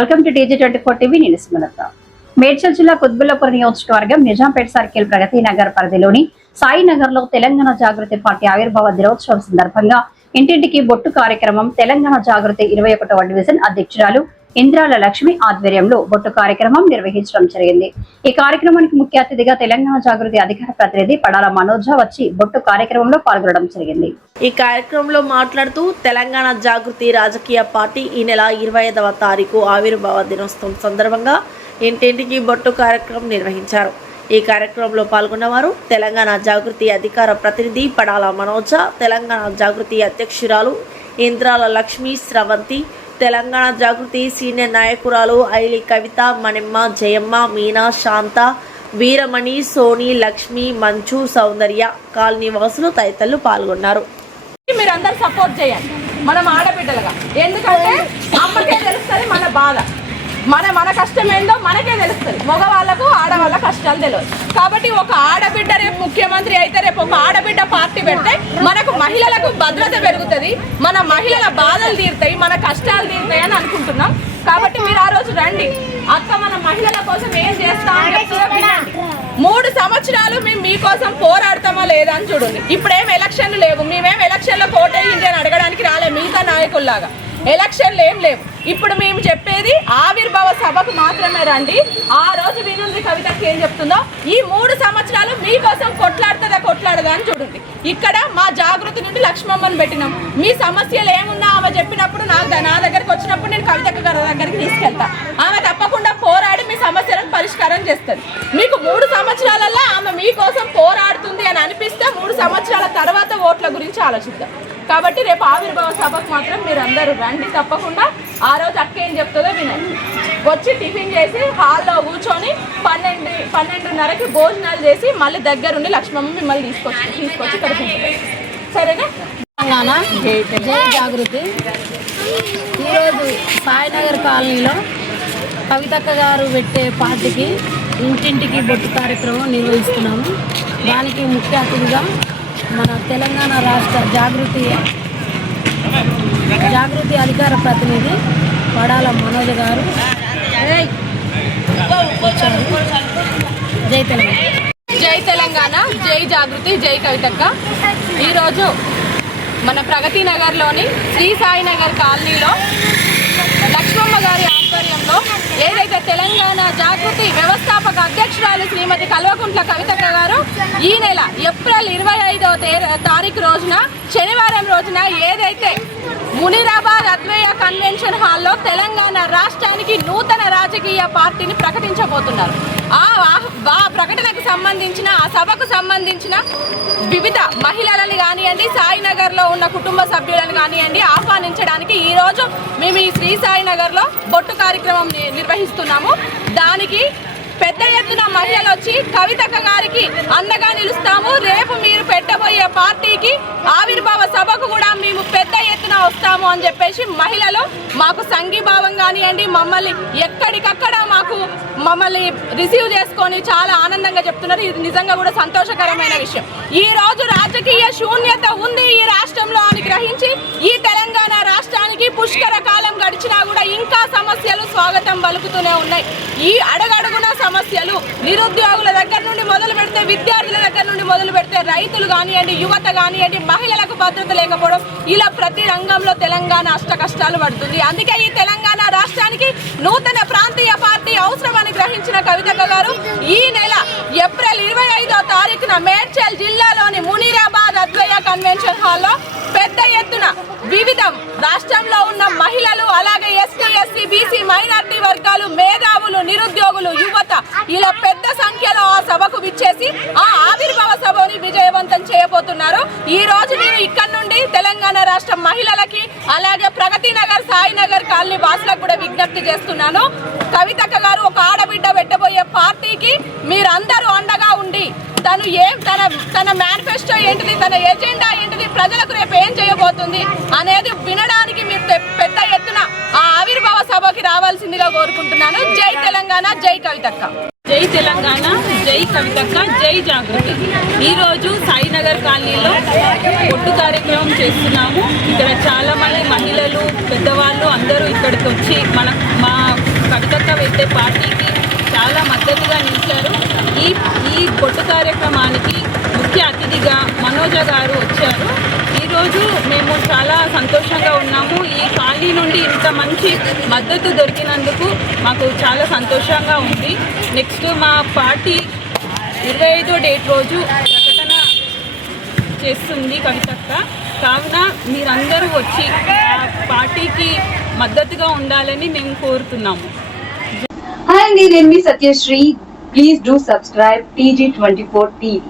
Welcome to TG24 TV. నేను సుమలత. మేడ్చల్ జిల్లా కుత్బుల్లాపూర్ నియోజకవర్గం నిజాంపేట సర్కిల్ ప్రగతి నగర్ పరిధిలోని సాయి నగర్ లో తెలంగాణ జాగృతి పార్టీ ఆవిర్భావ దినోత్సవం సందర్భంగా ఇంటింటికి బొట్టు కార్యక్రమం తెలంగాణ జాగృతి 21వ డివిజన్ అధ్యక్షురాలు ఇంద్రాల లక్ష్మి ఆధ్వర్యంలో బొట్టు కార్యక్రమం నిర్వహించడం జరిగింది. ఈ కార్యక్రమానికి ముఖ్య అతిథిగా తెలంగాణ జాగృతి అధికార ప్రతినిధి పడాల మనోజ వచ్చి బొట్టు కార్యక్రమంలో పాల్గొనడం జరిగింది. ఈ కార్యక్రమంలో మాట్లాడుతూ తెలంగాణ జాగృతి రాజకీయ పార్టీ ఈ నెల 25వ తారీఖు ఆవిర్భావ దినోత్సవం సందర్భంగా ఇంటింటికి బొట్టు కార్యక్రమం నిర్వహించారు. ఈ కార్యక్రమంలో పాల్గొన్నవారు తెలంగాణ జాగృతి అధికార ప్రతినిధి పడాల మనోజ, తెలంగాణ జాగృతి అధ్యక్షురాలు ఇంద్రాల లక్ష్మి స్రవంతి, తెలంగాణ జాగృతి సీనియర్ నాయకురాలు ఐలి కవిత, మణిమ్మ, జయమ్మ, మీనా, శాంత, వీరమణి, సోని, లక్ష్మి, మంచు, సౌందర్య, కాలనీ వాసులు తదితరులు పాల్గొన్నారు. మీరందరూ సపోర్ట్ చేయండి మనం ఆడబిడ్డలుగా, ఎందుకంటే అమ్మకే తెలుస్తుంది మన బాధ, మన కష్టం ఏందో మనకే తెలుస్తుంది. మగవాళ్ళకు ఆడవాళ్ళ కష్టాలు తెలియదు. కాబట్టి ఒక ఆడబిడ్డ రేపు ముఖ్యమంత్రి అయితే, రేపు ఒక ఆడబిడ్డ పార్టీ పెడితే మనకు మహిళలకు భద్రత పెరుగుతుంది, మన మహిళల బాధలు తీరుతాయి, మన కష్టాలు తీరుతాయి అని అనుకుంటున్నాం. కాబట్టి మీరు ఆ రోజు రండి. అక్క మన మహిళల కోసం ఏం చేస్తామని చెప్తుందో వినండి. 3 సంవత్సరాలు మేము మీకోసం పోరాడతామా లేదా అని చూడండి. ఇప్పుడేం ఎలక్షన్లు లేవు, మేమేం ఎలక్షన్లో కోటేయింది అని అడగడానికి రాలే. మిగతా నాయకుల్లాగా ఎలక్షన్లు ఏం లేవు. ఇప్పుడు మేము చెప్పేది ఆవిర్భావ సభకు మాత్రమే రండి. ఆ రోజు వినుంది కవితకి ఏం చెప్తుందో. ఈ 3 సంవత్సరాలు మీకోసం కొట్లాడదా అని చూడండి. ఇక్కడ మా జాగృతి నుండి లక్ష్మమ్మని పెట్టినాం. మీ సమస్యలు ఏమున్నా ఆమె చెప్పినప్పుడు నా దగ్గరికి వచ్చినప్పుడు నేను కవితక్క గారి దగ్గరికి తీసుకెళ్తా. ఆమె తప్పకుండా పోరాడి మీ సమస్యలను పరిష్కారం చేస్తుంది. మీకు 3 సంవత్సరాలలో ఆమె మీకోసం పోరాడుతుంది అని అనిపిస్తే 3 సంవత్సరాల తర్వాత ఓట్ల గురించి ఆలోచిద్దాం. కాబట్టి రేపు ఆవిర్భావ సభకు మాత్రం మీరు అందరూ రండి తప్పకుండా. ఆ రోజు అక్క ఏం చెప్తుందో వినండి. వచ్చి టిఫిన్ చేసి హాల్లో కూర్చొని 12:30కి భోజనాలు చేసి మళ్ళీ దగ్గరుండి లక్ష్మమ్మ మిమ్మల్ని తీసుకొచ్చి ఇక్కడ సరేనా? తెలంగాణ జై జాగృతి ఈరోజు సాయినగర్ కాలనీలో కవితక్క గారు పెట్టే పార్టీకి ఇంటింటికి బొట్టు కార్యక్రమం నిర్వహిస్తున్నాము. దానికి ముఖ్య అతిథిగా మన తెలంగాణ రాష్ట్ర జాగృతి అధికార ప్రతినిధి పడాల మనోజ్ గారు జై తెలంగాణ. జై తెలంగాణ, జై జాగృతి, జై కవితక్క. ఈరోజు మన ప్రగతి నగర్లోని శ్రీ సాయి నగర్ కాలనీలో లక్ష్మమ్మ గారి ఆధ్వర్యంలో ఏదైతే తెలంగాణ జాగృతి వ్యవస్థాపక అధ్యక్షురాలు శ్రీమతి కల్వకుంట్ల కవితక్క గారు ఈ నెల ఏప్రిల్ 25వ తారీఖు రోజున శనివారం రోజున ఏదైతే మునిరాబాద్ అద్వైయ కన్వెన్షన్ హాల్లో తెలంగాణ రాష్ట్రానికి నూతన రాజకీయ పార్టీని ప్రకటించబోతున్నారు. ఆ ప్రకటనకు సంబంధించిన, ఆ సభకు సంబంధించిన వివిధ మహిళలను కానివ్వండి, సాయినగర్లో ఉన్న కుటుంబ సభ్యులను కానివ్వండి ఆహ్వానించడానికి ఈరోజు మేము ఈ శ్రీ సాయినగర్లో బొట్టు కార్యక్రమం నిర్వహిస్తున్నాము. దానికి పెద్ద ఎత్తున మహిళలు వచ్చి కవితక్క గారికి అండగా నిలుస్తాము. రేపు మీరు పెట్టబోయే పార్టీకి ఆవిర్భావ సభకు కూడా మేము పెద్ద ఎత్తున వస్తాము అని చెప్పేసి మహిళలు మాకు సంఘీభావం కానివ్వండి, మమ్మల్ని ఎక్కడికక్కడ మమ్మల్ని రిసీవ్ చేసుకొని చాలా ఆనందంగా చెప్తున్నారు. ఇది నిజంగా కూడా సంతోషకరమైన విషయం. ఈ రోజు రాజకీయ శూన్యత ఉంది ఈ రాష్ట్రంలో అని గ్రహించి ఈ తెలంగాణ రాష్ట్రానికి పుష్కర కాలం గడిచినా కూడా ఇంకా సమస్యలు స్వాగతం పలుకుతూనే ఉన్నాయి. ఈ అడుగడుగున సమస్యలు నిరుద్యోగుల దగ్గర నుండి మొదలు పెడితే, విద్యార్థుల దగ్గర నుండి మొదలు పెడితే, రైతులు కానివ్వండి, యువత కానివ్వండి, మహిళలకు భద్రత లేకపోవడం, ఇలా ప్రతి రంగంలో తెలంగాణ అష్ట కష్టాలు పడుతుంది. అందుకే ఈ తెలంగాణ రాష్ట్రానికి నూతన ప్రాంతీయ పార్టీ అవసరమని గ్రహించిన కవితక్క గారు ఈ నెల ఏప్రిల్ 25వ తారీఖున మేడ్చల్ జిల్లాలోని మునిరాబాద్ అద్వైయ కన్వెన్షన్ హాల్లో పెద్ద ఎత్తున వివిధ రాష్ట్రంలో ఉన్న మహిళలు, అలాగే ఎస్టీ, ఎస్సీ, బీసీ, మైనార్టీ వర్గాలు, మేధావులు, నిరుద్యోగులు, యువత ఇలా పెద్ద సంఖ్యలో ఆ సభకు విచ్చేసి ఆ ఆవిర్భావ సభని విజయవంతం చేయబోతున్నారు. ఈ రోజు నేను ఇక్కడ నుండి తెలంగాణ రాష్ట్ర మహిళలకి, అలాగే ప్రగతి నగర్, సాయినగర్ కాలనీ వాసులకు కూడా విజ్ఞప్తి చేస్తున్నాను. కవితక్క గారు ఒక ఆడబిడ్డ పెట్టబోయే పార్టీకి మీరందరూ అండగా ఉండి తన మేనిఫెస్టో ఏంటిది, తన ఎజెండా ఏంటిది, ప్రజలకు రేపు ఏం చేయబోతుంది అనేది వినడానికి మీరు పెద్ద ఎత్తున ఆ ఆవిర్భావ సభకి రావాల్సిందిగా కోరుకుంటున్నాను. జై తెలంగాణ, జై కవితక్క. జై తెలంగాణ, జై కవితక్క, జై జాగృతి. ఈరోజు సాయినగర్ కాలనీలో పొట్టు కార్యక్రమం చేస్తున్నాము. ఇక్కడ చాలామంది మహిళలు, పెద్దవాళ్ళు అందరూ ఇక్కడికి వచ్చి మా చాలా మద్దతుగా నిలిచారు. ఈ బొట్టు కార్యక్రమానికి ముఖ్య అతిథిగా మనోజ గారు వచ్చారు. ఈరోజు మేము చాలా సంతోషంగా ఉన్నాము. ఈ కాలనీ నుండి ఇంత మంచి మద్దతు దొరికినందుకు మాకు చాలా సంతోషంగా ఉంది. నెక్స్ట్ మా పార్టీ 25వ డేట్ రోజు ప్రకటన చేస్తుంది కవితక్క. కావున మీరందరూ వచ్చి ఆ పార్టీకి మద్దతుగా ఉండాలని మేము కోరుతున్నాము. హాయ్ అండి, నేను మీ Satyasri. Please do subscribe TG24 TV.